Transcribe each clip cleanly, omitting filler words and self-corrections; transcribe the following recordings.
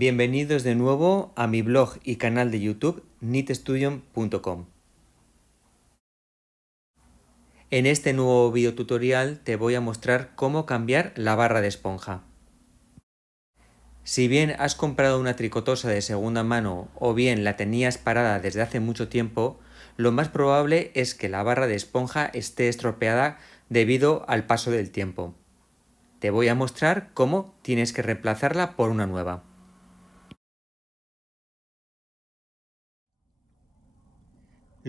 Bienvenidos de nuevo a mi blog y canal de YouTube knitstudium.com. En este nuevo video tutorial te voy a mostrar cómo cambiar la barra de esponja. Si bien has comprado una tricotosa de segunda mano o bien la tenías parada desde hace mucho tiempo, lo más probable es que la barra de esponja esté estropeada debido al paso del tiempo. Te voy a mostrar cómo tienes que reemplazarla por una nueva.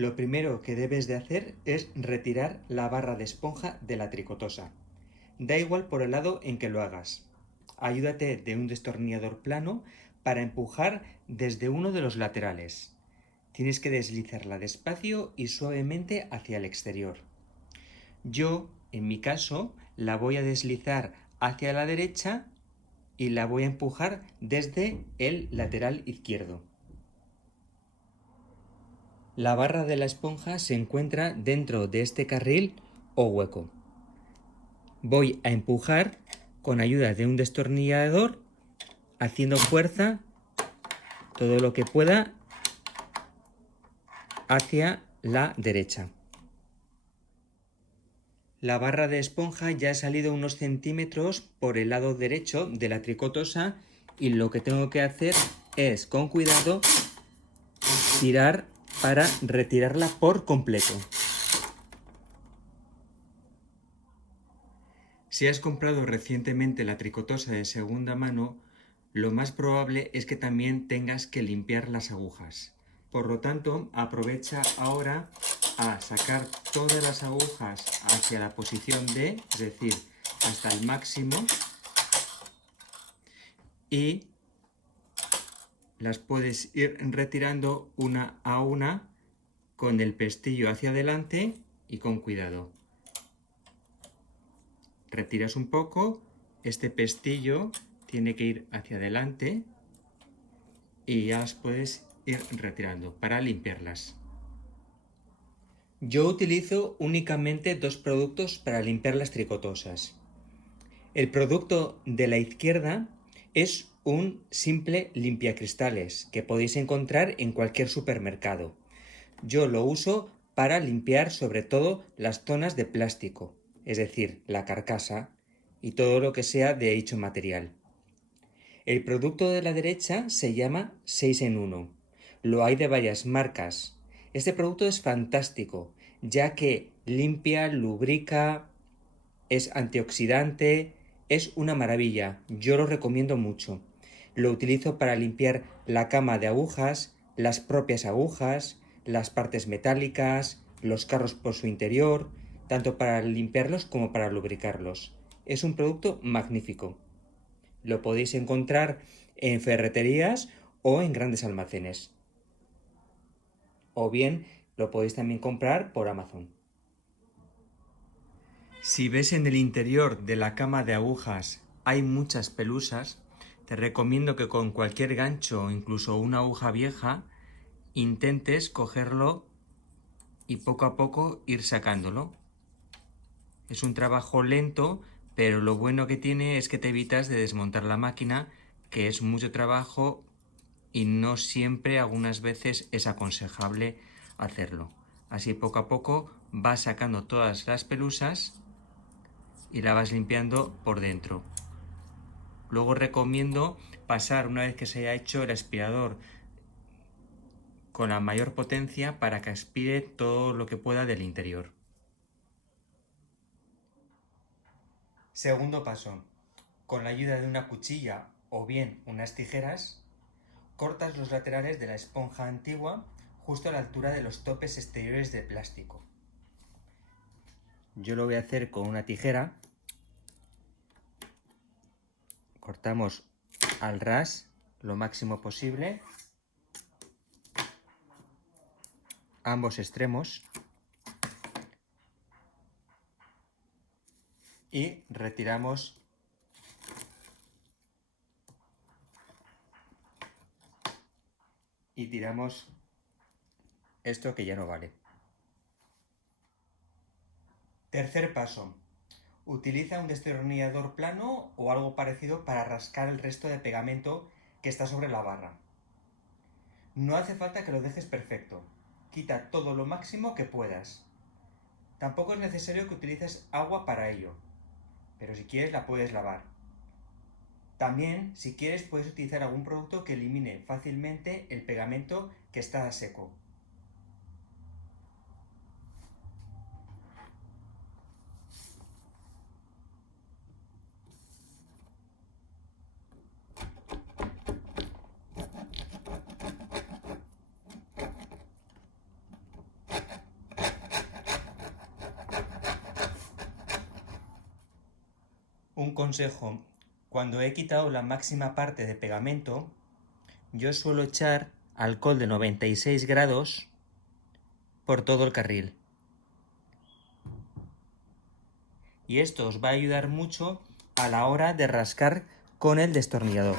Lo primero que debes de hacer es retirar la barra de esponja de la tricotosa. Da igual por el lado en que lo hagas. Ayúdate de un destornillador plano para empujar desde uno de los laterales. Tienes que deslizarla despacio y suavemente hacia el exterior. Yo, en mi caso, la voy a deslizar hacia la derecha y la voy a empujar desde el lateral izquierdo. La barra de la esponja se encuentra dentro de este carril o hueco. Voy a empujar con ayuda de un destornillador, haciendo fuerza todo lo que pueda hacia la derecha. La barra de esponja ya ha salido unos centímetros por el lado derecho de la tricotosa y lo que tengo que hacer es, con cuidado, tirar para retirarla por completo. Si has comprado recientemente la tricotosa de segunda mano, lo más probable es que también tengas que limpiar las agujas. Por lo tanto, aprovecha ahora a sacar todas las agujas hacia la posición D, es decir, hasta el máximo, y las puedes ir retirando una a una con el pestillo hacia adelante y con cuidado. Retiras un poco, este pestillo tiene que ir hacia adelante y ya las puedes ir retirando para limpiarlas. Yo utilizo únicamente dos productos para limpiar las tricotosas. El producto de la izquierda es un simple limpiacristales que podéis encontrar en cualquier supermercado. Yo lo uso para limpiar sobre todo las zonas de plástico, es decir, la carcasa y todo lo que sea de dicho material. El producto de la derecha se llama 6 en 1. Lo hay de varias marcas. Este producto es fantástico, ya que limpia, lubrica, es antioxidante, es una maravilla. Yo lo recomiendo mucho. Lo utilizo para limpiar la cama de agujas, las propias agujas, las partes metálicas, los carros por su interior, tanto para limpiarlos como para lubricarlos. Es un producto magnífico. Lo podéis encontrar en ferreterías o en grandes almacenes. O bien lo podéis también comprar por Amazon. Si ves en el interior de la cama de agujas hay muchas pelusas, te recomiendo que con cualquier gancho o incluso una aguja vieja intentes cogerlo y poco a poco ir sacándolo. Es un trabajo lento, pero lo bueno que tiene es que te evitas de desmontar la máquina, que es mucho trabajo y no siempre, algunas veces, es aconsejable hacerlo. Así poco a poco vas sacando todas las pelusas y la vas limpiando por dentro. Luego recomiendo pasar, una vez que se haya hecho, el aspirador con la mayor potencia para que aspire todo lo que pueda del interior. Segundo paso. Con la ayuda de una cuchilla o bien unas tijeras, cortas los laterales de la esponja antigua justo a la altura de los topes exteriores de plástico. Yo lo voy a hacer con una tijera. Cortamos al ras lo máximo posible ambos extremos y retiramos y tiramos esto que ya no vale. Tercer paso. Utiliza un destornillador plano o algo parecido para rascar el resto de pegamento que está sobre la barra. No hace falta que lo dejes perfecto. Quita todo lo máximo que puedas. Tampoco es necesario que utilices agua para ello, pero si quieres la puedes lavar. También, si quieres, puedes utilizar algún producto que elimine fácilmente el pegamento que está seco. Un consejo: cuando he quitado la máxima parte de pegamento, yo suelo echar alcohol de 96 grados por todo el carril. Y esto os va a ayudar mucho a la hora de rascar con el destornillador.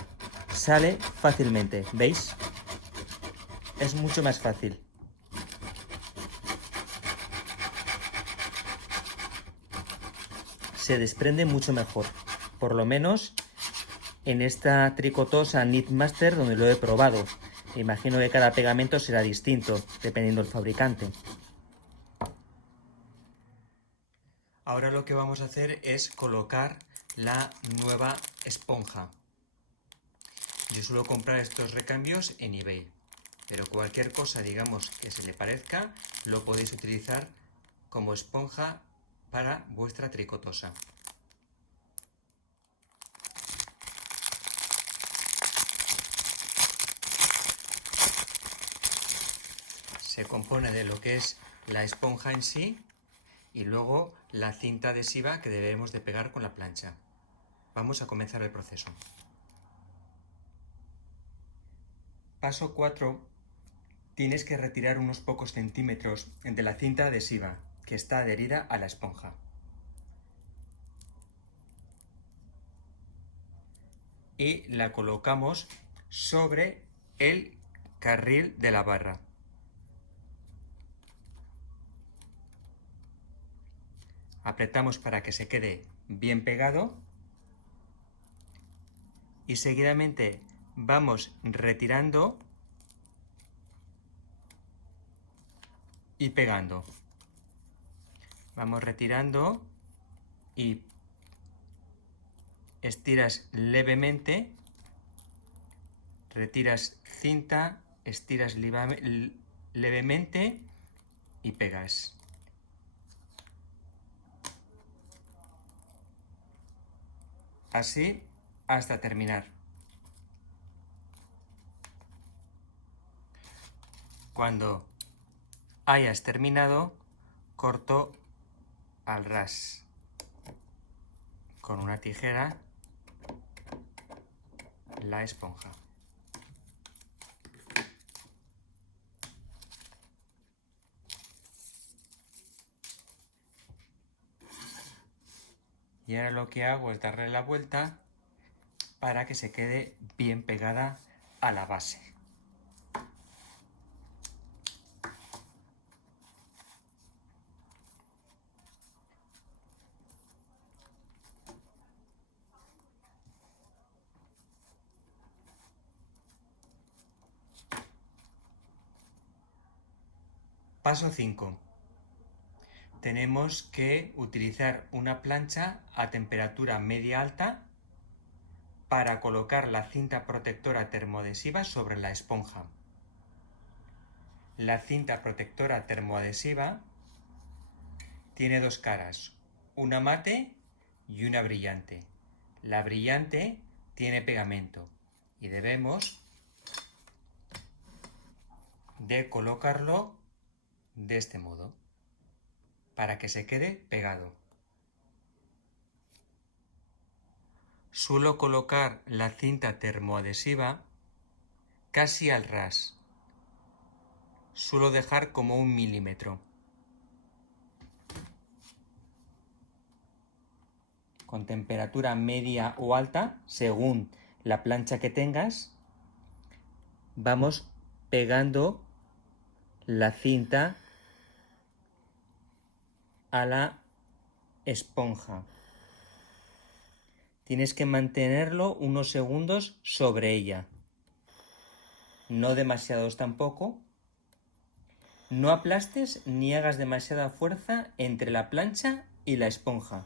Sale fácilmente, ¿veis? Es mucho más fácil. Se desprende mucho mejor. Por lo menos en esta tricotosa Knitmaster donde lo he probado. Imagino que cada pegamento será distinto, dependiendo del fabricante. Ahora lo que vamos a hacer es colocar la nueva esponja. Yo suelo comprar estos recambios en eBay, pero cualquier cosa, digamos, que se le parezca, lo podéis utilizar como esponja para vuestra tricotosa. Se compone de lo que es la esponja en sí y luego la cinta adhesiva que debemos de pegar con la plancha. Vamos a comenzar el proceso. Paso 4. Tienes que retirar unos pocos centímetros de la cinta adhesiva que está adherida a la esponja. Y la colocamos sobre el carril de la barra. Apretamos para que se quede bien pegado y seguidamente vamos retirando y pegando. Vamos retirando y estiras levemente, retiras cinta, estiras levemente y pegas. Así hasta terminar. Cuando hayas terminado, corto al ras con una tijera la esponja. Y ahora lo que hago es darle la vuelta para que se quede bien pegada a la base. Paso 5. Tenemos que utilizar una plancha a temperatura media-alta para colocar la cinta protectora termoadhesiva sobre la esponja. La cinta protectora termoadhesiva tiene dos caras, una mate y una brillante. La brillante tiene pegamento y debemos de colocarlo de este modo para que se quede pegado. Suelo colocar la cinta termoadhesiva casi al ras. Suelo dejar como 1 milímetro. Con temperatura media o alta, según la plancha que tengas, vamos pegando la cinta a la esponja. Tienes que mantenerlo unos segundos sobre ella. no demasiados tampoco. No aplastes ni hagas demasiada fuerza entre la plancha y la esponja.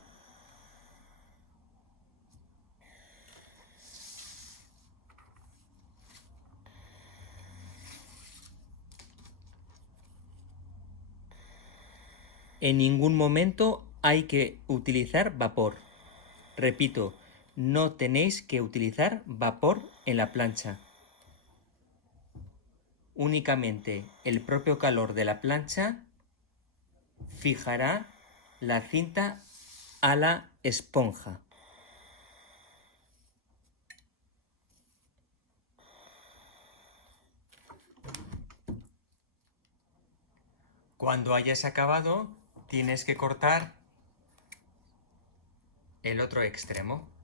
En ningún momento hay que utilizar vapor. Repito, no tenéis que utilizar vapor en la plancha. Únicamente el propio calor de la plancha fijará la cinta a la esponja. Cuando hayas acabado, tienes que cortar el otro extremo.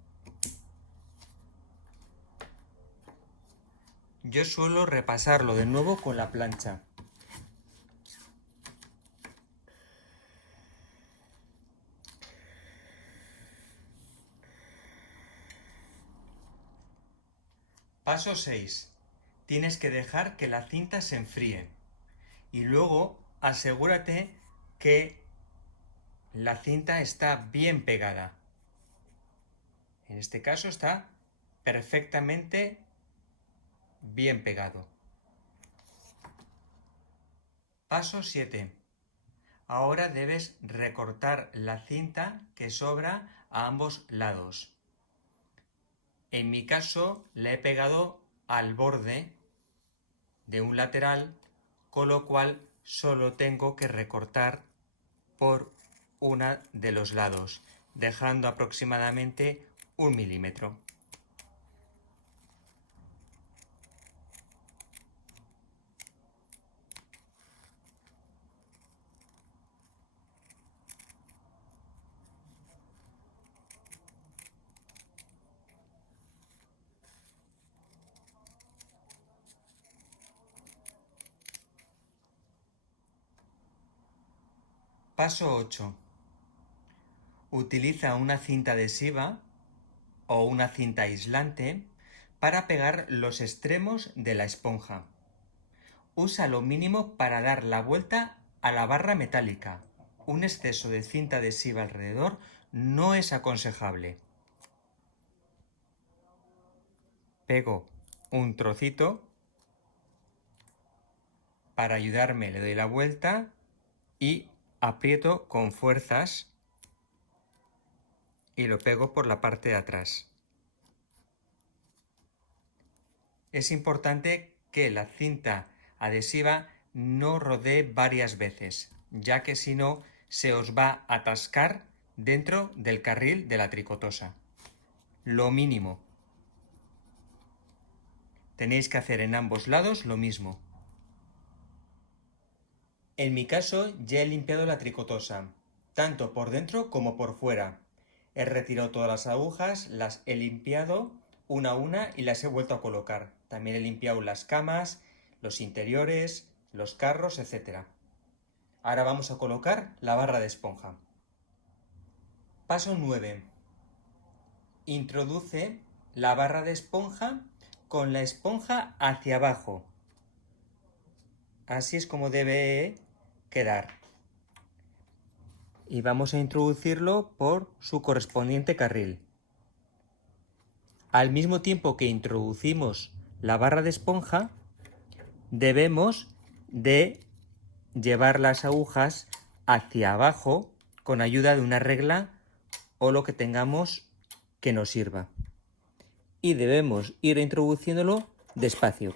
Yo suelo repasarlo de nuevo con la plancha. Paso 6. Tienes que dejar que la cinta se enfríe y luego asegúrate que la cinta está bien pegada. En este caso está perfectamente bien pegado. Paso 7. Ahora debes recortar la cinta que sobra a ambos lados. En mi caso la he pegado al borde de un lateral, con lo cual solo tengo que recortar por una de los lados, dejando aproximadamente 1 milímetro. Paso 8. Utiliza una cinta adhesiva o una cinta aislante para pegar los extremos de la esponja. Usa lo mínimo para dar la vuelta a la barra metálica. Un exceso de cinta adhesiva alrededor no es aconsejable. Pego un trocito. Para ayudarme le doy la vuelta y aprieto con fuerzas y lo pego por la parte de atrás. Es importante que la cinta adhesiva no rodee varias veces, ya que si no se os va a atascar dentro del carril de la tricotosa. Lo mínimo. Tenéis que hacer en ambos lados lo mismo. En mi caso ya he limpiado la tricotosa, tanto por dentro como por fuera. He retirado todas las agujas, las he limpiado una a una y las he vuelto a colocar. También he limpiado las camas, los interiores, los carros, etc. Ahora vamos a colocar la barra de esponja. Paso 9. Introduce la barra de esponja con la esponja hacia abajo. Así es como debe quedar. Y vamos a introducirlo por su correspondiente carril. Al mismo tiempo que introducimos la barra de esponja, debemos de llevar las agujas hacia abajo con ayuda de una regla o lo que tengamos que nos sirva. Y debemos ir introduciéndolo despacio.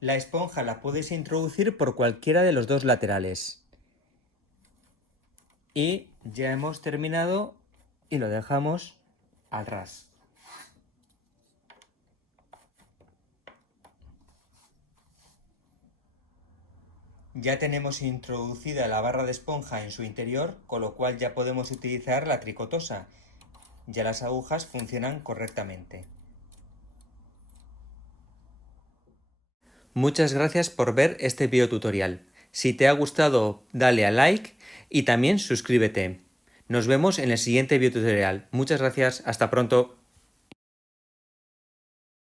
La esponja la puedes introducir por cualquiera de los dos laterales. Y ya hemos terminado y lo dejamos al ras. Ya tenemos introducida la barra de esponja en su interior, con lo cual ya podemos utilizar la tricotosa. Ya las agujas funcionan correctamente. Muchas gracias por ver este videotutorial. Si te ha gustado, dale a like y también suscríbete. Nos vemos en el siguiente videotutorial. Muchas gracias, hasta pronto.